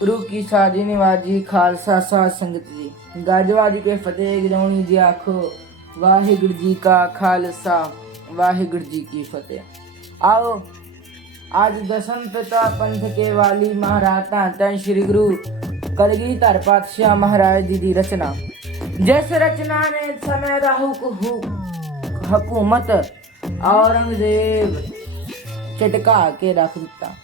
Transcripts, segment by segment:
ਗੁਰੂ ਕੀ ਸਾਜੀ ਨਿਵਾਜੀ ਖਾਲਸਾ ਸਾਧ ਸੰਗਤ ਜੀ ਗੱਜਵਾਜੀ ਕੇ ਫਤਿਹ ਗਰਾਉਣੀ ਜੀ ਆਖੋ ਵਾਹਿਗੁਰੂ ਜੀ ਕਾ ਖਾਲਸਾ ਵਾਹਿਗੁਰੂ ਜੀ ਕੀ ਫਤਿਹ। ਆਓ ਅੱਜ ਦਸਮ ਪਿਤਾ ਪੰਥ ਕੇ ਵਾਲੀ ਮਹਾਰਾਜ ਧੰਨ ਸ਼੍ਰੀ ਗੁਰੂ ਕਲਗੀਧਰ ਪਾਤਸ਼ਾਹ ਮਹਾਰਾਜ ਜੀ ਦੀ ਰਚਨਾ, ਜਿਸ ਰਚਨਾ ਨੇ ਸਮੇਂ ਦਾ ਹਕੂਮਤ ਔਰੰਗਜ਼ੇਬ ਝਟਕਾ ਕੇ ਰੱਖ ਦਿੱਤਾ।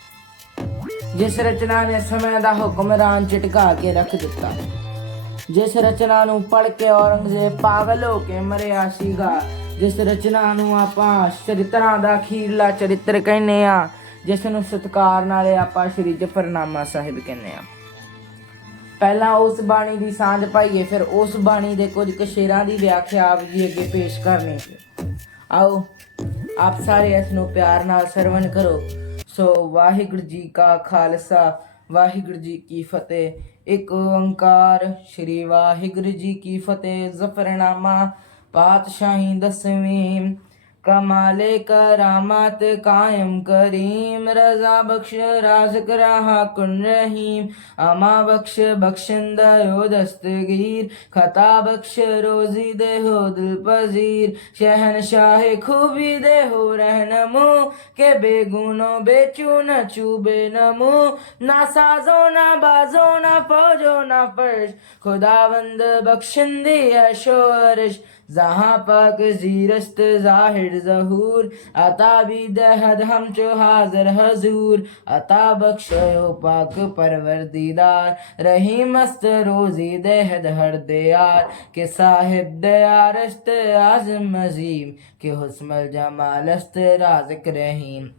ਜਿਸ ਰਚਨਾ ਨੇ ਸਮੇਂ ਦਾ ਹੁਕਮਰਾਨ ਝਟਕਾ ਕੇ ਰੱਖ ਦਿੱਤਾ, ਜਿਸ ਰਚਨਾ ਨੂੰ ਪੜ੍ਹ ਕੇ ਔਰੰਗਜ਼ੇਬ ਪਾਗਲ ਹੋ ਕੇ ਮਰਿਆ ਸੀਗਾ, ਜਿਸ ਰਚਨਾ ਨੂੰ ਆਪਾਂ ਚਰਿੱਤਰਾਂ ਦਾ ਅਖੀਰਲਾ ਚਰਿੱਤਰ ਕਹਿੰਦੇ ਆ, ਜਿਸ ਨੂੰ ਸਤਿਕਾਰ ਨਾਲੇ ਆਪਾਂ ਸ਼੍ਰੀ ਜਫਰਨਾਮਾ ਸਾਹਿਬ ਕਹਿੰਦੇ ਆ। ਪਹਿਲਾਂ ਉਸ ਬਾਣੀ ਦੀ ਸਾਂਝ ਪਾਈਏ, ਫਿਰ ਉਸ ਬਾਣੀ ਦੇ ਕੁਝ ਕੁ ਸ਼ੇਰਾਂ ਦੀ ਵਿਆਖਿਆ ਆਪ ਜੀ ਅੱਗੇ ਪੇਸ਼ ਕਰਨੀ ਹੈ। ਆਓ ਆਪ ਸਾਰੇ ਇਸ ਨੂੰ ਪਿਆਰ ਨਾਲ ਸਰਵਣ ਕਰੋ। ਸੋ ਵਾਹਿਗੁਰੂ ਜੀ ਕਾ ਖਾਲਸਾ ਵਾਹਿਗੁਰੂ ਜੀ ਕੀ ਫਤਿਹ। ਇੱਕ ਓੰਕਾਰ ਸ਼੍ਰੀ ਵਾਹਿਗੁਰੂ ਜੀ ਕੀ ਫਤਿਹ। ਜ਼ਫਰਨਾਮਾ ਪਾਤਸ਼ਾਹੀ ਦਸਵੀਂ ਕਮਾਲੇ ਕਰਾਮਤ ਕਾਇਮ ਕਰੀਮ ਰਜ਼ਾ ਬਖਸ਼ ਰਾਜ਼ਕ ਰਹਾ ਕੁਨ ਰਹੀਮ ਅਮਾ ਬਖਸ਼ ਬਖਸ਼ੰਦਾ ਹੋ ਦਸਤਗੀਰ ਖਤਾ ਬਖਸ਼ रोजी दे हो दिल पजीर शहनशाह खूबी दे हो रहनमो के बेगुनो बेचू न चूबे नमो ना साजो ना बाजो ना फौजो ना फर्श खुदावंद बख्शिंदी है शोरश जहाँ पाक जीरस्त जाहिर जहूर अता भी दहद हम चो हाजिर हजूर अता बख्शो पाक परवरदीदार रही मस्त रोजी दहद हर दयार के साहिब दयारस्त आज़म अजीम के हुस्मल जमालस्त राज़िक रहीम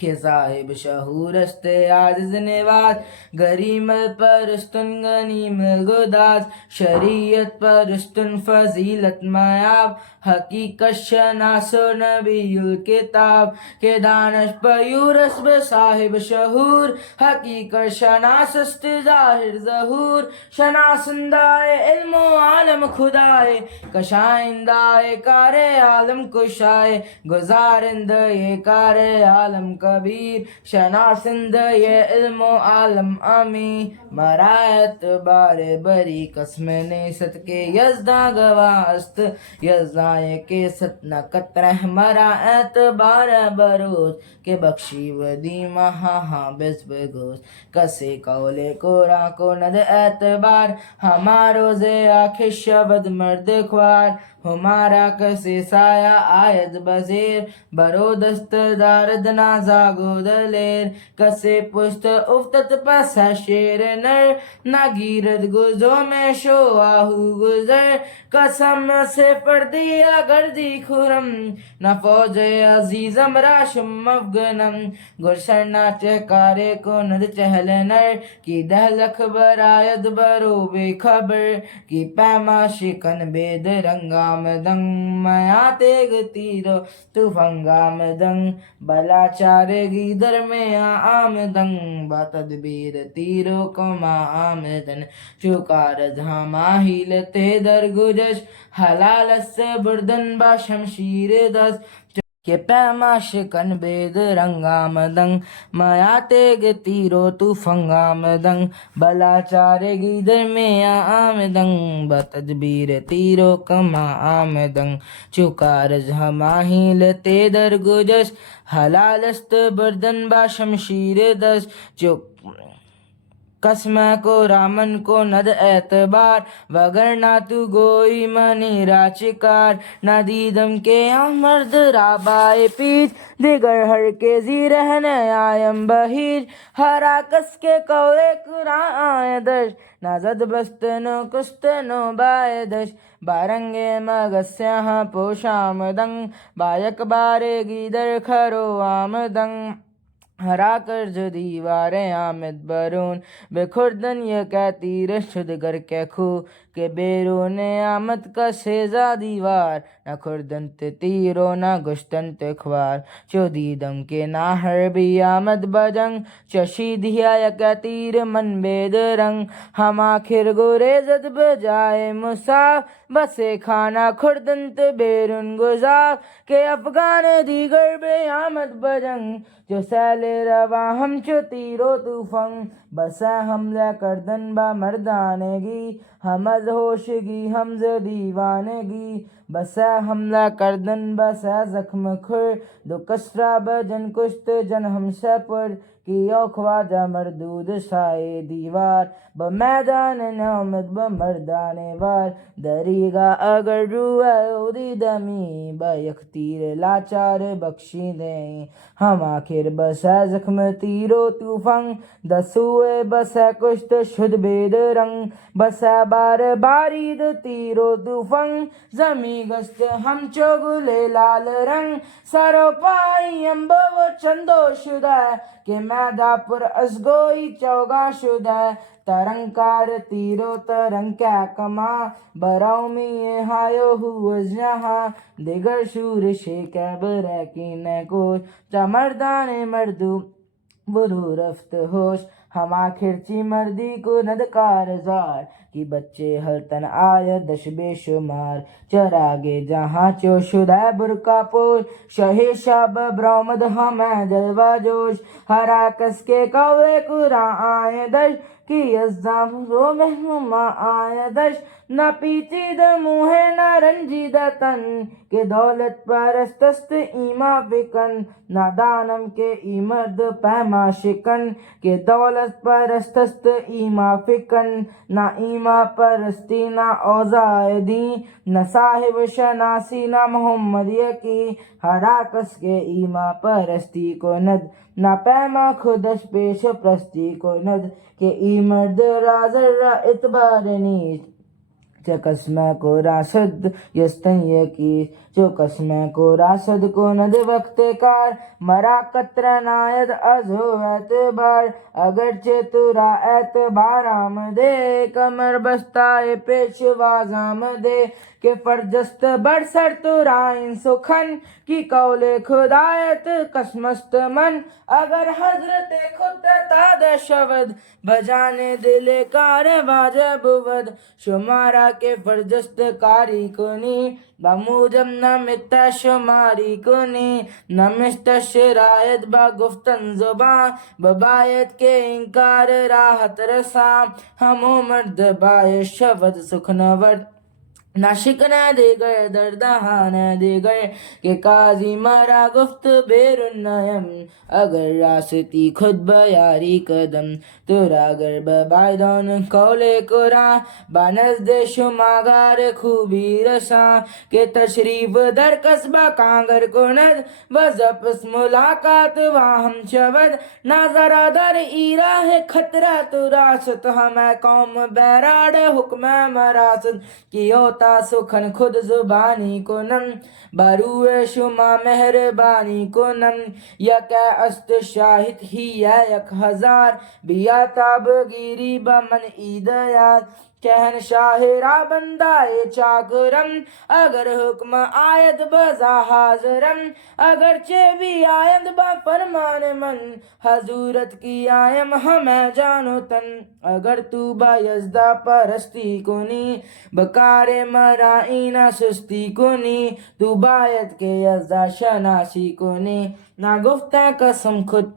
के साहिब शहूरस्त आजिज़ नवाज गरीमल परस्तुन गनीम गुदाज शरीयत परस्तुन फजीलत मयाब हकीकत शनासो नबीयुल किताब के दानश पयूरस ब साहिब शहूर हकीकत शनासस्त ज़ाहिर ज़हूर शनासंदाए इल्मो आलम खुदाए कशाइंदाए कारे आलम कुशाए गुजारिंदाए कारे आलम कबीर शनासिंद ये इल्मो आलम अमी मरायत बारे बरी कसम ने सदके यज़दा गवास्त यज़दा के सत न कतरह मरायत बार बरोज के बख्शी वदी महा बिस बगोस कसे कौले कोरा को नद एतबार हमारो जे आखे शबद मर्द ख्वार हमारा कसे साया आयत बजीर बरो दस्त दारद नाजा गोदलेर कसे पुस्त उफ्तत पसा शेर नर ना गिरद गुजो में शो आहू गुजर कसम से फर्दिया गर्दी खुरम न फौज अजीजम राशम अफगनम गुरशन ना चहकारे को नद चहल नर की दहलख बरायद बरो बेखबर की पैमा शिकन बेद रंगा दंग मया तेग तीरो तू फंगाम दंग बला चारे गीदर में आम दंग बतदबीर तीरो कमा आमदन चुकार धामा हील ते दर गुजश हलाल से बुर्दन बा शमशीर दस के पैमा शिकन बेद रंगाम दंग मया तेग तीरो तू फंगाम दंग बला चारे गीदर में आम दंग बतदबीर तीरो कमा आम दंग चुकार जमाहिल ते दर गुजश हलालस्त बर्दन बा शमशीर दस चुक कसम को रामन को नद एतबार वगरना तू गोई मनी राचिकार न दीदम के मर्द राबाए पीठ दिगर हर के जी रहने आयम बहीर हरा कस के कौले कुरान दश नाजद बस्तनो कुस्तनो बायदश बारंगे मगस्या पोशाम दंग बायक बारे गीदर खरो आमदंग हरा कर जो दीवारे आमद बरून बेखुर्दन ये कहती रशद गर के खू के बेरो ने आमद का सेजा दीवार न खुर्दन ते तीरो न गुश्तन ते ख्वार चौदी दम के ना हर भी आमद बजंग चशी दिया या कहतीर मन बेद रंग हम आखिर गुरेजत बजाए मुसाफ बसे खाना खुर्दन ते बेरुन गुजार के अफगान दीगर बे आमद बजंग जो सैल روا ہم چو تیرو طوفان بسا حملہ کردن با مردانگی ہم از ہوشگی ہم ز دیوانگی بسا حملہ کردن بسا زخم کھر دو کسرا بجن کشت جن ہم سپر کیو خواجہ مردود سائے دیوار بمیدان نامد بمردان وار دریگا اگر روی دمی بیک تیر لاچار بخشی دیں ہم آخر بسا زخم تیرو طوفان دسوئے بسا کشت شد بید رنگ بسا بار بارید تیرو طوفان زمی گست ہم چوگلے لال رنگ سرو پائی امبو چندو شدہ کہ میدا پر ازگوئی چوگا شدہ ترنکار تیرو ترنگ کیا کما براؤ میں ہایو ہو از جہاں دیگر شور شیک برکی نکوش چمردان مردو برو رفت ہوش ہم آخر چی مردی کو ندکار زار کی بچے ہلتن آیت دش بے شمار چراغے جہاں چو شدہ برکا پوش شہ شب برآمد ہمیں جلوہ جوش ہرا کس کے کوے قرآن آئے دش کی ازدام رو مہنما آئے دش نہ پیچید منہ نہ رنجیدہ تن کہ دولت پرستست ایما فکن نہ دانم کے ای مرد پیما شکن کہ دولت پرستست ایما فکن نہ ایما پرستی نہ اوضاع دین نہ صاحب شناسی نہ محمد یکی ہرا کس کے ایما پرستی کو ند نہ پیما خودش پیش پرستی کو ند کہ ای مرد رازر را اعتبار نیست چه قسمه کو راسد یستن یکی چو قسمه کو راسد کو ند وقت کار مرا قطر ناید از ہو اعتبار اگرچہ تو را اعتبار آمدے کمر بستائے پیشواز آمدے کہ فرجست بر سر تو را ان سخن کی قول خدایت قسمست من اگر حضرت خود تاد شود بجانے دل کار واجب بود شمارا کے فرجست کاری کنی بموجب نہ متا شماری کنی نہ مست شرائط با گفتن زبان ببایت کے انکار راحت رساں ہمو مرد بائے شود سکھنورد نہ شکنا دے گئے دردہان دے گئے کہ قاضی مرا گفت بیرون نیم اگر راستی خود بیاری قدم تو راگر ببایدان قول قرآن بنزد شماگار خوبی رساں کہ تشریف در قصبہ کانگر کند وزپس ملاقات واہم شود نہ ذرا در ایراہ خطرہ تو راست ہمیں قوم بیراڑ حکم مراست کی ہوتا سخن خود زبانی کنم بروئے شما مہربانی کنم یک است شاہد ہی یک ہزار بیا تاب گیری بمن ایدیات کہن شاہ را بندائے چاکرم اگر حکم آید بزا حاضرم اگرچہ بھی آید با فرمان من حضورت کی آیم ہمیں جانو تن اگر تو با یزدہ پرستی کنی بکار مرائینا سستی کنی تو باید کے یزدہ شناسی کنی نہ گفتہ قسم خود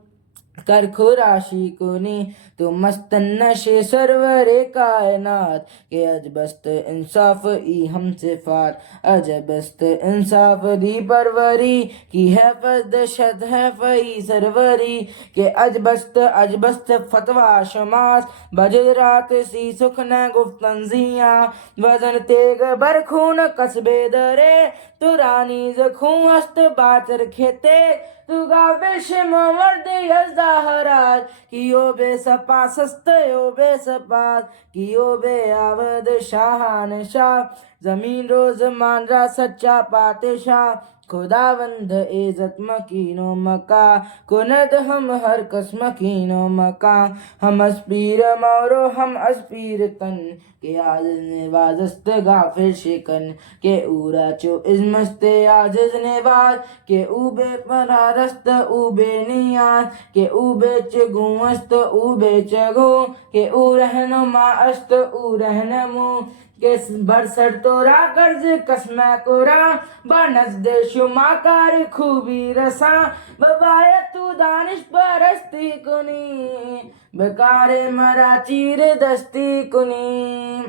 کر خراشی کنی تو مستنش سرور کائنات کہ عجبست انصاف ای ہم صفات عجبست انصاف دی پروری کی ہے فدشت ہے فئی سروری کہ عجبست فتوہ شماس بجرات سی سکھن گفتن زیاں وزن تیگ برخون قصبے درے تو رانی زخون است باچر کھیتے تو گاوش مرد یزدہ حراج کیو بے سپا سستیو بے سپاس کیو بے آود شاہان شاہ زمین روز مان را سچا پادشاہ خداوند عزت مکین و مکا کند ہم ہر کس مکین و مکا ہم اسپیر مورو ہم اسپیر تن کہ عاجز نوازست غافل شکن کہ اورا چو ازمست عاجز نواز کہ او بے پرارست او بے نیاز کہ او بے چگوں است او بے چگوں کہ او رہنما است او رہنمو کہ برسر تورا قرض قسم قرآن بنزد شما کار خوبی رساں ببایت تو دانش پرستی کنی بکار مرا چیر دستی کنی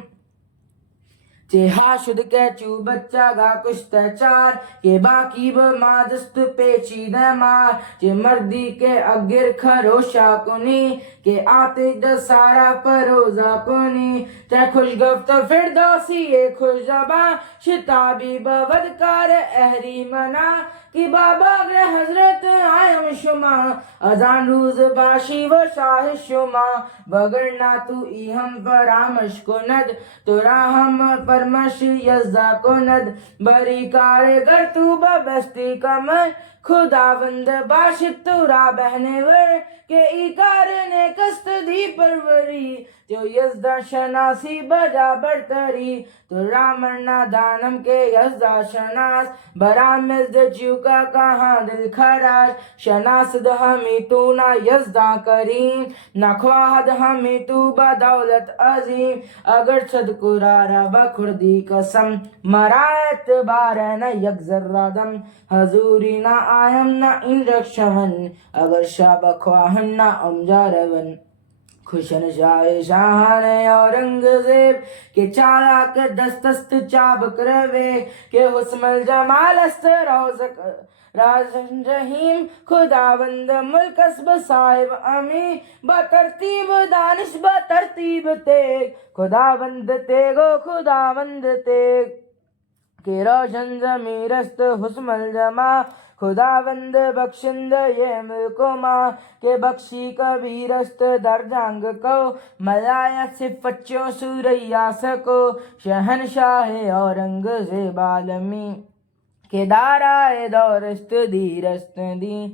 چہا شد کے چو بچہ گا کشت چار کہ باقی بما دست پیچیدہ مار چہ مردی کے اگر خروشا کنی کہ آتے دسارا پروزا کنی چہ خوش گفت فردوسی خوش زباں شتابی بودکار اہری منا کہ بابا اگر حضرت آئیم شما ازان روز باشی و شاہ شما بگرنا تو ای ہم فرامش کند تو راہم فرمش یزا کند بری کار گر تو ببستی کمر خداوند باشد تو را بہنے ور کہ ای کار نے کست دی پروری جو یزدا شناسی بجا برتری تو رامرنا دانم کے یزدا شناس برامزد چوکا کہاں دل خراش شناسد ہمیں تو نہ یزدا کریم نہ خواہد ہمیں تو بدولت عظیم اگر صد قرارا بخردی قسم مرا اعتبار نہ یک ذرہ دم حضوری نہ آیم نہ ان رکشون اگر شاہ بخواہن نہ امجا رون خوشن شاہ شاہان اورنگزیب کہ چالاک دست دست چابک روے کہ حسن الجمال است روزک راجن رحیم خداوند ملک اسب صاحب امی بترتیب دانش بترتیب تیگ خداوند تیگو خداوند تیگ کہ روشن ضمیر است حسن الجمال خداوند بخشند یہ ملک ماں کہ بخشی کبیر است در جنگ کو ملایا صفت چوں سوریا سکو شہنشاہ اورنگزیب عالمی کہ دارائے دورست دیرست دی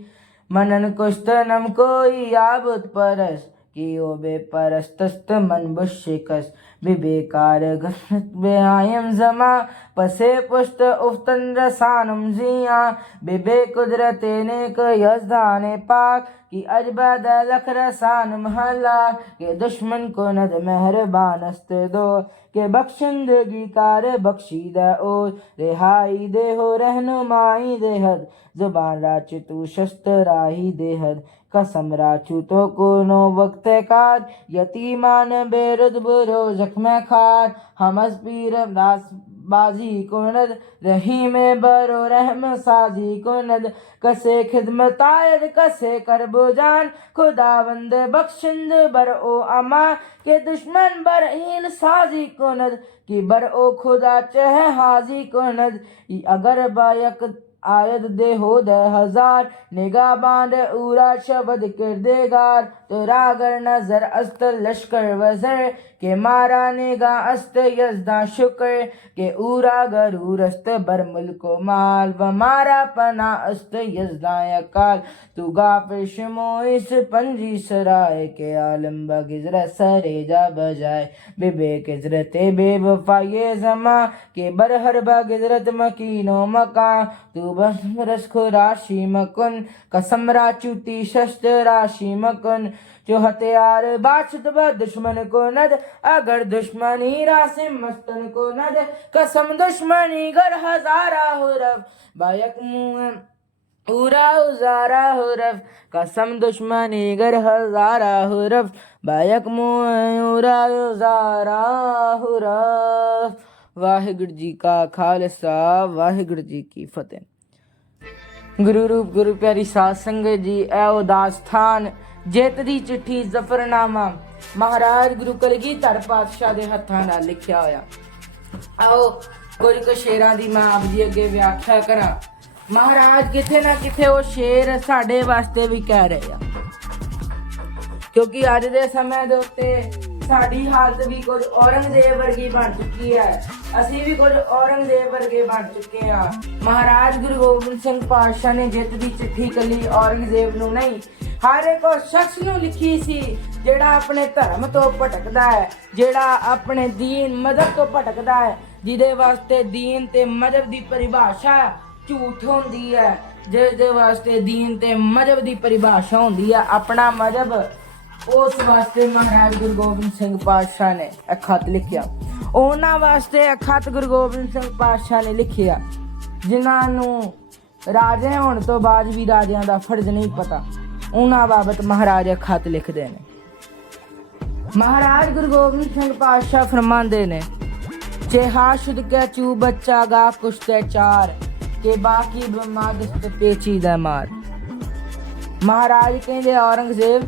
منن کشت نم کوئی عابد پرست کہ او بے پرستست من بشکست بے بیکار گھنت بے آئیم زما پسے پشت افتن رسانم زیاں بے قدرت نیک یزدان پاک کی اجبد لکھ رسانم ہلاک کہ دشمن کو ند مہربان است دو کہ بخشندگی کار بخشیدہ او رہائی دے ہو رہنمائی دے حد زبان راچ تو شست راہی دے حد قسم راچو تو کو نو وقت کار یتیمان بے رد برو زخم خار ہم از پیر راس بازی کند رحیم برو رحم سازی کند کسے خدمت آید کسے کرب جان خداوند بخشند بر او اما کہ دشمن بر این سازی کند کہ بر او خدا چہ حاضی کند اگر با یک آید دے ہو دے ہزار نگاہ باند اورا شبد کردگار تو راگر نظر است لشکر وزر کہ مارا نگاہ است یزداں شکر کہ اورا غرور است بر ملک و مال و مارا پناہ است یزداں یکال تو غافر شموئس پنجی سرائے کہ عالم بگزر سرے جا بجائے بے قدرت بے وفا یہ زمان کہ برہر بگزرت مکین و مکان تو بس رس راشی مکن قسم را چوتی ششت راشی مکن جو ہتھیار باشد با دشمن کو ند اگر دشمنی راسم مستن کو ند قسم دشمنی گر ہزارہ حرف با یک منہ اورا ازارہ حرف قسم دشمنی گر ہزارہ حرف با یک منہ اورا ازارہ حرف واحگڑ جی کا خالصہ واحگڑ جی کی فتح گرو روپ گرو پیاری ساتھ سنگت جی اے داستان جیت دی چٹھی ظفرنامہ مہاراج گرو کلگیدھر پادشاہ دے ہتھاں نال لکھیا ہویا آؤ کچھ کو شیراں دی میں آپ جی اگے ویاخیا کراں مہاراج کتھے نہ کتھے وہ شیر ساڈے واسطے بھی کہہ رہے ہیں کیونکہ اج دے سمے دے اوتے ساڈی حالت بھی کچھ اورنگزیب ورگی بن چکی ہے اسی بھی کچھ اورنگزیب ورگے بن چکے ہاں مہاراج گرو گوبند سنگھ پادشاہ نے جت دی چٹھی کلی اورنگزیب نو نہیں ہر ایک شخص نو لکھی سی جیڑا اپنے دھرم تو بھٹکدا ہے جیڑا اپنے دین مذہب تو بھٹکدا ہے جدے واسطے دین تے مذہب دی پریبھاشا جھوٹ ہوندی ہے جس دے واسطے دین تے مذہب دی پریبھاشا ہوندی ہے اپنا مذہب اس واسطے مہاراج گرو گوبند سنگھ پادشاہ نے ایک خط لکھیا ਉਹਨਾਂ ਵਾਸਤੇ ਇਹ ਖਤ ਗੁਰੂ ਗੋਬਿੰਦ ਸਿੰਘ ਪਾਤਸ਼ਾਹ ਨੇ ਲਿਖਿਆ, ਜਿਨ੍ਹਾਂ ਨੂੰ ਰਾਜੇ ਹੋਣ ਤੋਂ ਬਾਅਦ ਵੀ ਰਾਜਿਆਂ ਦਾ ਫਰਜ਼ ਨਹੀਂ ਪਤਾ। ਉਹਨਾਂ ਬਾਬਤ ਮਹਾਰਾਜ ਇਹ ਖਤ ਲਿਖਦੇ ਨੇ। ਮਹਾਰਾਜ ਗੁਰੂ ਗੋਬਿੰਦ ਸਿੰਘ ਪਾਤਸ਼ਾਹ ਫਰਮਾਉਂਦੇ ਨੇ, ਚੇਹਾ ਸ਼ੁਦ ਕੇ ਚੂ ਬੱਚਾ ਗਾ ਕੁਸ਼ਤੇ ਚਾਰ ਕੇ ਬਾਕੀ ਬਮਾਦਸਤ ਪੇਚੀਦਾ ਮਾਰ। ਮਹਾਰਾਜ ਕਹਿੰਦੇ, ਔਰੰਗਜ਼ੇਬ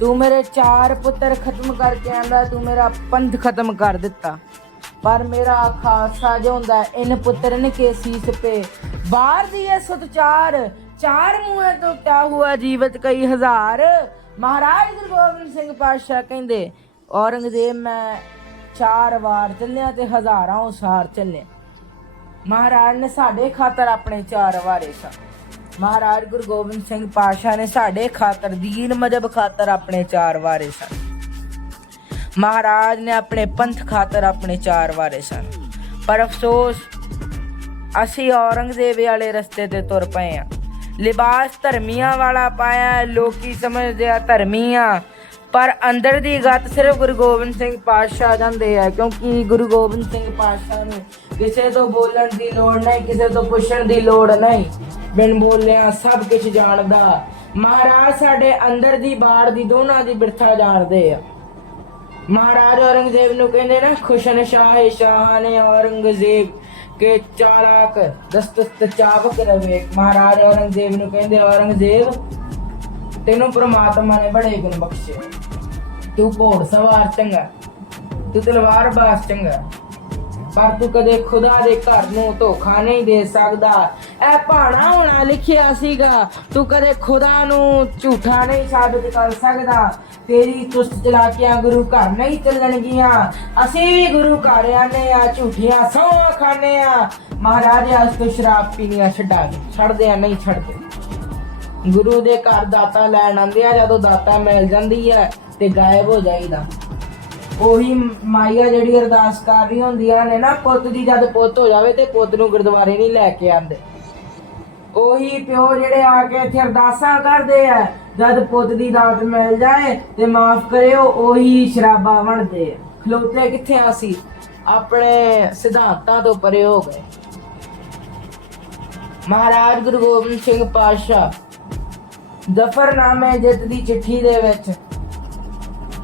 ਤੂੰ ਮੇਰੇ 4 ਪੁੱਤਰ ਖਤਮ ਕਰਕੇ ਆਂਦਾ, ਤੂੰ ਮੇਰਾ ਪੰਥ ਖਤਮ ਕਰ ਦਿੱਤਾ, ਪਰ ਮੇਰਾ ਖਾਲਸਾ ਜੋ ਹੁੰਦਾ ਇਨ ਪੁੱਤਰਨ ਕੇ ਸੀਸ पे बार दिए सुत चार मुँह तो क्या हुआ जीवत कई हजार। ਮਹਾਰਾਜ ਗੁਰੂ ਗੋਬਿੰਦ ਸਿੰਘ ਪਾਤਸ਼ਾਹ ਕਹਿੰਦੇ, ਔਰੰਗਜ਼ੇਬ ਮੈਂ 4 ਵਾਰ ਚੱਲਿਆ ਤੇ ਹਜ਼ਾਰਾਂ ਉਸਾਰ ਚੱਲੇ। ਮਹਾਰਾਜ ਨੇ ਸਾਡੇ ਖਾਤਰ ਆਪਣੇ 4 ਵਾਰੇ ਸਨ। ਮਹਾਰਾਜ ਗੁਰੂ ਗੋਬਿੰਦ ਸਿੰਘ ਪਾਤਸ਼ਾਹ ਨੇ ਸਾਡੇ ਖਾਤਰ ਦੀਨ ਮਜ਼ਹਬ ਖਾਤਰ ਆਪਣੇ 4 ਵਾਰੇ ਸਨ। ਮਹਾਰਾਜ ਨੇ ਆਪਣੇ ਪੰਥ ਖਾਤਰ ਆਪਣੇ 4 ਵਾਰੇ ਸਨ। ਪਰ ਅਫਸੋਸ ਅਸੀਂ ਔਰੰਗਜ਼ੇਬ ਵਾਲੇ ਰਸਤੇ ਤੇ ਤੁਰ ਪਏ ਆ। ਲਿਬਾਸ ਧਰਮੀਆਂ ਵਾਲਾ ਪਾਇਆ, ਲੋਕੀ ਸਮਝਦੇ ਆ ਧਰਮੀ ਆ, ਪਰ ਅੰਦਰ ਦੀ ਗੱਤ ਸਿਰਫ ਗੁਰੂ ਗੋਬਿੰਦ ਸਿੰਘ ਪਾਤਸ਼ਾਹ ਜਾਂਦੇ ਆ, ਕਿਉਂਕਿ ਗੁਰੂ ਗੋਬਿੰਦ ਸਿੰਘ ਪਾਤਸ਼ਾਹ ਨੂੰ ਕਿਸੇ ਤੋਂ ਬੋਲਣ ਦੀ ਲੋੜ ਨਹੀਂ, ਕਿਸੇ ਤੋਂ ਪੁੱਛਣ ਦੀ ਲੋੜ ਨਹੀਂ। ਬਿਨ ਬੋਲਿਆ ਸਭ ਕੁਝ ਜਾਣਦਾ। ਮਹਾਰਾਜ ਸਾਡੇ ਅੰਦਰ ਦੀ ਬਾੜ ਦੀ ਦੋਨਾਂ ਦੀ ਬਿਰਥਾ ਜਾਣਦੇ ਆ। ਮਹਾਰਾਜ ਔਰੰਗਜ਼ੇਬ ਨੂੰ ਕਹਿੰਦੇ ਨਾ, ਖੁਸ਼ਨ ਸ਼ਾਹ ਸ਼ਾਹ ਨੇ ਔਰੰਗਜ਼ੇਬ ਕੇ ਚਾਲਾਕ ਦਸਤਤ ਚਾਵਕ ਰਵੇ। ਮਹਾਰਾਜ ਔਰੰਗਜ਼ੇਬ ਨੂੰ ਕਹਿੰਦੇ, ਔਰੰਗਜ਼ੇਬ ਤੈਨੂੰ ਪ੍ਰਮਾਤਮਾ ਨੇ ਬੜੇ ਗੁਣ ਬਖਸ਼ੇ, ਤੂੰ ਘੋੜ ਸਵਾਰ ਚੰਗਾ, ਤੂੰ ਤਲਵਾਰਬਾਜ਼ ਚੰਗਾ, ਪਰ ਤੂੰ ਕਦੇ ਖੁਦਾ ਦੇ ਘਰ ਨੂੰ ਧੋਖਾ ਨਹੀਂ ਦੇ ਸਕਦਾ। ਇਹ ਭਾਣਾ ਹੋਣਾ ਲਿਖਿਆ ਸੀਗਾ, ਤੂੰ ਕਦੇ ਖੁਦਾ ਨੂੰ ਝੂਠਾ ਨਹੀਂ ਸਾਬਿਤ ਕਰ ਸਕਦਾ। ਤੇਰੀ ਚੁਸਤ ਚਲਾਕੀਆਂ ਗੁਰੂ ਘਰ ਨਹੀਂ ਚੱਲਣਗੀਆਂ। ਅਸੀਂ ਵੀ ਗੁਰੂ ਘਰ ਆਨੇ ਆ, ਝੂਠੀਆਂ ਸਹੁੰ ਖਾਣੇ ਆ। ਮਹਾਰਾਜ ਅੱਜ ਤੋਂ ਸ਼ਰਾਬ ਪੀਣੀਆਂ ਛੱਡਦੇ ਆ, ਨਹੀਂ ਛੱਡਦੇ। ਗੁਰੂ ਦੇ ਘਰ ਦਾਤਾ ਲੈਣ ਆਉਂਦੇ ਆ, ਜਦੋਂ ਦਾਤਾ ਮਿਲ ਜਾਂਦੀ ਹੈ ਤੇ ਗਾਇਬ ਹੋ ਜਾਈਦਾ। ਉਹੀ ਮਾਈਆ ਜਿਹੜੀ ਅਰਦਾਸ ਕਰ ਰਹੀ ਹੁੰਦੀਆਂ ਨੇ ਨਾ ਪੁੱਤ ਦੀ, ਜਦ ਪੁੱਤ ਹੋ ਜਾਵੇ ਤੇ ਪੁੱਤ ਨੂੰ ਗੁਰਦੁਆਰੇ ਨਹੀਂ ਲੈ ਕੇ ਆਉਂਦੇ। ਉਹੀ ਪਿਓ ਜਿਹੜੇ ਆ ਕੇ ਇੱਥੇ ਅਰਦਾਸਾਂ ਕਰਦੇ ਆ, ਜਦ ਪੁੱਤ ਦੀ ਦਾਤ ਮਿਲ ਜਾਏ ਤੇ ਮਾਫ ਕਰਿਓ, ਉਹੀ ਸ਼ਰਾਬਾਂ ਬਣਦੇ ਆ। ਖਲੋਤੇ ਕਿੱਥੇ ਅਸੀਂ ਆਪਣੇ ਸਿਧਾਂਤਾਂ ਤੋਂ ਪਰੇ ਹੋ ਗਏ। ਮਹਾਰਾਜ ਗੁਰੂ ਗੋਬਿੰਦ ਸਿੰਘ ਪਾਤਸ਼ਾਹ ਜ਼ਫਰਨਾਮੇ ਜਿੱਤ ਦੀ ਚਿੱਠੀ ਦੇ ਵਿੱਚ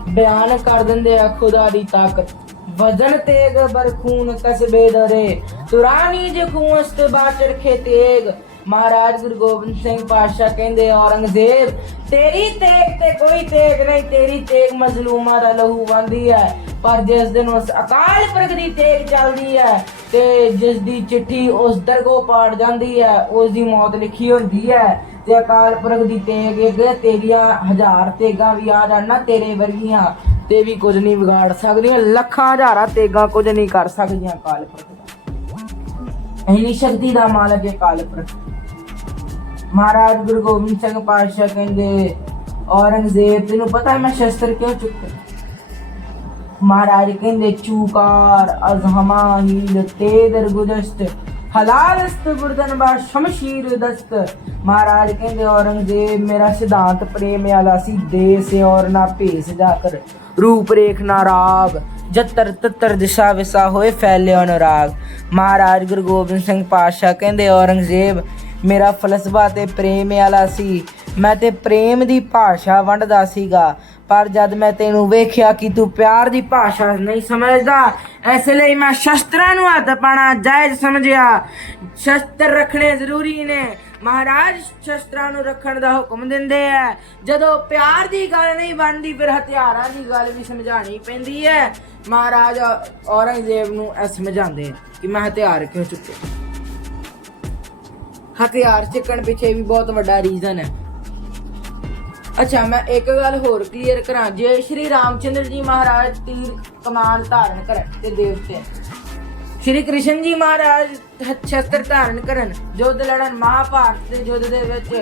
ਬਿਆਨ ਕਰ ਦਿੰਦੇ ਆ ਖੁਦਾ ਦੀ ਤਾਕਤ। ਵਜਨ ਤੇਗ ਬਰਖੂਨ ਕਸਬੇ ਦਰੇ ਤੁਰਾਨੀ ਜਖੂਸਤ ਬਾਚਰਖੇ ਤੇਗ। ਮਹਾਰਾਜ ਗੁਰੂ ਗੋਬਿੰਦ ਸਿੰਘ ਪਾਤਸ਼ਾਹ ਕਹਿੰਦੇ, ਔਰੰਗਜ਼ੇਬ ਤੇਰੀ ਤੇਗ ਤੇ ਕੋਈ ਤੇਗ ਨਹੀਂ, ਤੇਰੀ ਤੇਗ ਮਜ਼ਲੂਮਾਂ ਦਾ ਲਹੂ ਵੰਦੀ ਹੈ। ਪਰ ਜਿਸ ਦਿਨ ਉਸ ਅਕਾਲ ਪੁਰਖ ਦੀ ਤੇਗ ਚੱਲਦੀ ਹੈ ਤੇ ਜਿਸ ਦੀ ਚਿੱਠੀ ਉਸ ਦਰਗੋਹ ਪਾੜ ਜਾਂਦੀ ਹੈ, ਉਸ ਦੀ ਮੌਤ ਲਿਖੀ ਹੁੰਦੀ ਹੈ। ਤੇ ਅਕਾਲ ਪੁਰਖ ਦੀ ਤੇਗ ਤੇਰੀਆਂ 1000 ਤੇਗਾਂ ਵੀ ਆ ਜਾਣ ਨਾ ਤੇਰੇ ਵਰਗੀਆਂ, ਤੇ ਵੀ ਕੁਝ ਨਹੀਂ ਵਿਗਾੜ ਸਕਦੀਆਂ। ਲੱਖਾਂ ਹਜ਼ਾਰਾਂ ਤੇਗਾਂ ਕੁਝ ਨਹੀਂ ਕਰ ਸਕਦੀਆਂ ਅਕਾਲ ਪੁਰਖ ਦਾ। ਇੰਨੀ ਸ਼ਕਤੀ ਦਾ ਮਾਲਕ ਹੈ ਅਕਾਲ ਪੁਰਖ। ਮਹਾਰਾਜ ਗੁਰੂ ਗੋਬਿੰਦ ਸਿੰਘ ਪਾਤਸ਼ਾਹ ਕਹਿੰਦੇ, ਔਰੰਗਜ਼ੇਬ ਤੈਨੂੰ ਪਤਾ ਮੈਂ ਸ਼ਸਤਰ ਕਿਉਂ ਚੁੱਕਿਆ? ਮਹਾਰਾਜ ਕਹਿੰਦੇ, ਚੂਕਾਰ ਅਜ਼ਹਮਾ ਹੀਲ ਤੇਦਰ ਗੁਜਸ਼ਤ ਹਲਾਲਸਤ ਬੁਰਦਨ ਬਾ ਸ਼ਮਸ਼ੀਰ ਦਸਤ। ਮਹਾਰਾਜ ਕਹਿੰਦੇ, ਔਰੰਗਜ਼ੇਬ ਮੇਰਾ ਸਿਧਾਂਤ ਪ੍ਰੇਮ ਵਾਲਾ ਸੀ। ਦੇਸ ਔਰ ਨਾ ਭੇਸ ਜਾਕਰ ਰੂਪ ਰੇਖ ਨਾ ਰਾਗ ਜਤਰ ਤਤਰ ਦਿਸ਼ਾ ਵਿਸਾ ਹੋਏ ਫੈਲਿਓ ਅਨੁਰਾਗ। ਮਹਾਰਾਜ ਗੁਰੂ ਗੋਬਿੰਦ ਸਿੰਘ ਪਾਤਸ਼ਾਹ ਕਹਿੰਦੇ, ਔਰੰਗਜ਼ੇਬ ਮੇਰਾ ਫਲਸਫਾ ਤੇ ਪ੍ਰੇਮ ਵਾਲਾ ਸੀ। ਮੈਂ ਤੇ ਪ੍ਰੇਮ ਦੀ ਭਾਸ਼ਾ ਵੰਡਦਾ ਸੀਗਾ, ਪਰ ਜਦ ਮੈਂ ਤੈਨੂੰ ਵੇਖਿਆ ਕਿ ਤੂੰ ਪਿਆਰ ਦੀ ਭਾਸ਼ਾ ਨਹੀਂ ਸਮਝਦਾ, ਇਸ ਲਈ ਮੈਂ ਸ਼ਸਤਰਾਂ ਨੂੰ ਹੱਥ ਪਾਣਾ ਜਾਇਜ਼ ਸਮਝਿਆ। ਸ਼ਸਤਰ ਰੱਖਣੇ ਜ਼ਰੂਰੀ ਨੇ। ਮਹਾਰਾਜ ਸ਼ਸਤਰਾਂ ਨੂੰ ਰੱਖਣ ਦਾ ਹੁਕਮ ਦਿੰਦੇ ਆ। ਜਦੋਂ ਪਿਆਰ ਦੀ ਗੱਲ ਨਹੀਂ ਬਣਦੀ, ਫਿਰ ਹਥਿਆਰਾਂ ਦੀ ਗੱਲ ਵੀ ਸਮਝਾਣੀ ਪੈਂਦੀ ਹੈ। ਮਹਾਰਾਜ ਔਰੰਗਜ਼ੇਬ ਨੂੰ ਇਹ ਸਮਝਾਉਂਦੇ ਕਿ ਮੈਂ ਹਥਿਆਰ ਕਿਉਂ ਚੁੱਕੇ। ਹਥਿਆਰ ਚੱਕਣ ਪਿੱਛੇ ਵੀ ਬਹੁਤ ਵੱਡਾ ਰੀਜ਼ਨ ਹੈ। ਅੱਛਾ, ਮੈਂ ਇੱਕ ਗੱਲ ਹੋਰ ਕਲੀਅਰ ਕਰਾਂ। ਜੇ ਸ਼੍ਰੀ ਰਾਮਚੰਦਰ ਜੀ ਮਹਾਰਾਜ ਤੀਰ ਕਮਾਨ ਧਾਰਨ ਕਰਨ ਤੇ ਦੇਵਤੇ, ਸ਼੍ਰੀ ਕ੍ਰਿਸ਼ਨ ਜੀ ਮਹਾਰਾਜ ਸ਼ਸਤਰ ਧਾਰਨ ਕਰਨ, ਯੁੱਧ ਲੜਨ, ਮਹਾਭਾਰਤ ਦੇ ਯੁੱਧ ਦੇ ਵਿੱਚ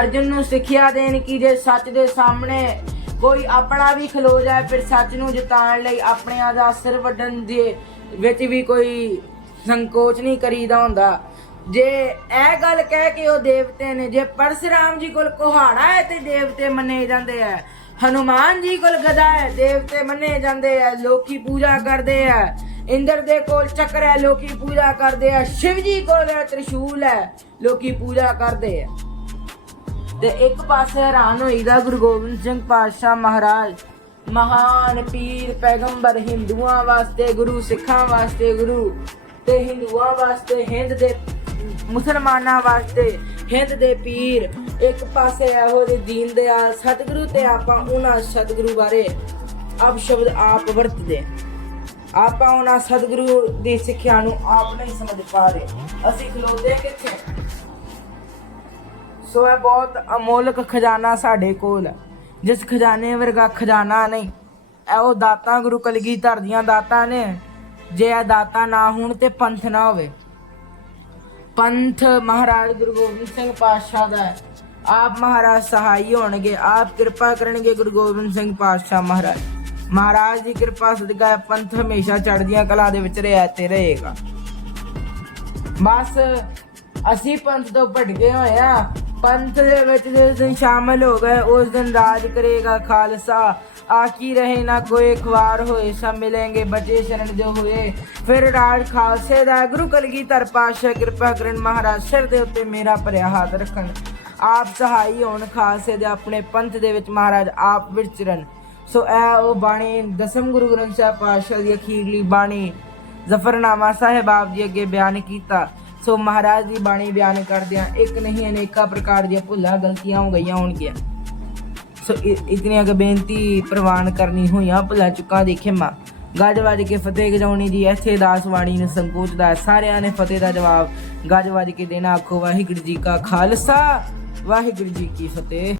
ਅਰਜੁਨ ਨੂੰ ਸਿੱਖਿਆ ਦੇਣ ਕਿ ਜੇ ਸੱਚ ਦੇ ਸਾਹਮਣੇ ਕੋਈ ਆਪਣਾ ਵੀ ਖਲੋ ਜਾਏ, ਫਿਰ ਸੱਚ ਨੂੰ ਜਿਤਾਉਣ ਲਈ ਆਪਣਿਆਂ ਦਾ ਸਿਰ ਵੱਢਣ ਦੇ ਵਿੱਚ ਵੀ ਕੋਈ ਸੰਕੋਚ ਨਹੀਂ ਕਰੀਦਾ ਹੁੰਦਾ। ਜੇ ਇਹ ਗੱਲ ਕਹਿ ਕੇ ਉਹ ਦੇਵਤੇ ਨੇ, ਜੇ ਪਰਸ਼ੁਰਾਮ ਜੀ ਕੋਲ ਕੁਹਾੜਾ ਹੈ ਤੇ ਦੇਵਤੇ ਮੰਨੇ ਜਾਂਦੇ ਆ। ਹਨੂਮਾਨ ਜੀ ਕੋਲ ਗਦਾ ਹੈ, ਦੇਵਤੇ ਮੰਨੇ ਜਾਂਦੇ ਆ, ਲੋਕੀ ਪੂਜਾ ਕਰਦੇ ਆ। ਇੰਦਰ ਦੇ ਕੋਲ ਚੱਕਰ ਹੈ, ਲੋਕੀ ਪੂਜਾ ਕਰਦੇ ਆ। ਸ਼ਿਵ ਜੀ ਕੋਲ ਤ੍ਰਿਸ਼ੂਲ ਹੈ, ਲੋਕੀ ਪੂਜਾ ਕਰਦੇ ਆ। ਤੇ ਇੱਕ ਪਾਸੇ ਹੈਰਾਨ ਹੋਈਦਾ ਗੁਰੂ ਗੋਬਿੰਦ ਸਿੰਘ ਪਾਤਸ਼ਾਹ ਮਹਾਰਾਜ, ਮਹਾਨ ਪੀਰ ਪੈਗੰਬਰ, ਹਿੰਦੂਆਂ ਵਾਸਤੇ ਗੁਰੂ, ਸਿੱਖਾਂ ਵਾਸਤੇ ਗੁਰੂ, ਤੇ ਹਿੰਦੂਆਂ ਵਾਸਤੇ ਹਿੰਦ ਦੇ, ਮੁਸਲਮਾਨਾਂ ਵਾਸਤੇ ਹਿੰਦ ਦੇ ਪੀਰ। ਇੱਕ ਪਾਸੇ ਇਹੋ ਜਿਹੇ ਦੀਨ ਦਿਆਲ ਸਤਿਗੁਰੂ, ਤੇ ਆਪਾਂ ਉਹਨਾਂ ਸਤਿਗੁਰੂ ਬਾਰੇ ਸ਼ਬਦ ਆਪ ਵਰਤਦੇ। ਆਪਾਂ ਉਹਨਾਂ ਸਤਿਗੁਰੂ ਦੀ ਸਿੱਖਿਆ ਨੂੰ ਆਪ ਨਹੀਂ ਸਮਝ ਪਾ ਰਹੇ, ਅਸੀਂ ਖਲੋਤੇ ਕਿੱਥੇ। ਸੋ ਇਹ ਬਹੁਤ ਅਮੋਲਕ ਖਜ਼ਾਨਾ ਸਾਡੇ ਕੋਲ ਹੈ, ਜਿਸ ਖਜ਼ਾਨੇ ਵਰਗਾ ਖਜ਼ਾਨਾ ਨਹੀਂ। ਇਹੋ ਦਾਤਾਂ ਗੁਰੂ ਕਲਗੀਧਰ ਦੀਆਂ ਦਾਤਾਂ ਨੇ। ਜੇ ਇਹ ਦਾਤਾਂ ਨਾ ਹੋਣ ਤੇ ਪੰਥ ਨਾ ਹੋਵੇ। ਪੰਥ ਮਹਾਰਾਜ ਗੁਰੂ ਗੋਬਿੰਦ ਸਿੰਘ ਪਾਤਸ਼ਾਹ ਦਾ ਹੈ। ਆਪ ਮਹਾਰਾਜ ਸਹਾਈ ਹੋਣਗੇ, ਆਪ ਕਿਰਪਾ ਕਰਨਗੇ। ਗੁਰੂ ਗੋਬਿੰਦ ਸਿੰਘ ਪਾਤਸ਼ਾਹ ਮਹਾਰਾਜ ਦੀ ਕਿਰਪਾ ਸਦਕਾ ਪੰਥ ਹਮੇਸ਼ਾ ਚੜ੍ਹਦੀਆਂ ਕਲਾ ਦੇ ਵਿੱਚ ਰਿਹਾ ਤੇ ਰਹੇਗਾ। ਬਸ ਅਸੀਂ ਪੰਥ ਤੋਂ ਭਟਕੇ ਹੋਏ ਆ। ਪੰਥ ਦੇ ਵਿੱਚ ਜਿਸ ਦਿਨ ਸ਼ਾਮਲ ਹੋ ਗਏ, ਉਸ ਦਿਨ ਰਾਜ ਕਰੇਗਾ ਖਾਲਸਾ। ਆਕੀ ਰਹੇ ਨਾ ਕੋਈ ਖਵਾਰ ਹੋਏ, ਸਭ ਮਿਲेंगे ਬਚੇ ਸ਼ਰਨ ਜੋ ਹੋਏ। ਫਿਰ ਰਾਜ ਖਾਲਸੇ ਦਾ। ਗੁਰੂ ਕਲਗੀਧਰ ਪਾਤਸ਼ਾਹ ਕਿਰਪਾ ਕਰਨ, ਮਹਾਰਾਜ ਸਿਰ ਦੇ ਉੱਤੇ ਮੇਰਾ ਭਰਿਆ ਹੱਥ ਰੱਖਣ, ਆਪ ਸਹਾਈ ਹੋਣ ਖਾਲਸੇ ਦੇ, ਆਪਣੇ ਪੰਥ ਦੇ ਵਿੱਚ ਮਹਾਰਾਜ ਆਪ ਵਿਚਰਨ। ਸੋ ਇਹ ਉਹ ਬਾਣੀ ਦਸਮ ਗੁਰੂ ਗ੍ਰੰਥ ਸਾਹਿਬ ਪਾਤਸ਼ਾਹ ਦੀ ਅਖੀਰਲੀ ਬਾਣੀ ਜ਼ਫਰਨਾਮਾ ਸਾਹਿਬ ਆਪ ਜੀ ਅੱਗੇ ਬਿਆਨ ਕੀਤਾ। ਸੋ ਮਹਾਰਾਜ ਦੀ ਬਾਣੀ ਬਿਆਨ ਕਰਦਿਆਂ ਇੱਕ ਨਹੀਂ ਅਨੇਕਾਂ ਪ੍ਰਕਾਰ ਦੀਆਂ ਭੁੱਲਾਂ ਗਲਤੀਆਂ ਹੋ ਗਈਆਂ ਹੋਣਗੀਆਂ। ਸੋ ਇਤਨੀਆਂ ਕੁ ਬੇਨਤੀ ਪ੍ਰਵਾਨ ਕਰਨੀ ਹੋਈਆਂ, ਭੁੱਲਾਂ ਚੁੱਕਾਂ ਦੀ ਖਿਮਾ। ਗੱਜ ਵੱਜ ਕੇ ਫਤਿਹ ਗਜਾਉਣੀ ਦੀ ਇੱਥੇ ਦਾਸ ਬਾਣੀ ਨੂੰ ਸੰਕੋਚਦਾ। ਸਾਰਿਆਂ ਨੇ ਫਤਿਹ ਦਾ ਜਵਾਬ ਗੱਜ ਵੱਜ ਕੇ ਦੇਣਾ। ਆਖੋ ਵਾਹਿਗੁਰੂ ਜੀ ਕਾ ਖਾਲਸਾ, ਵਾਹਿਗੁਰੂ ਜੀ ਕੀ ਫਤਿਹ।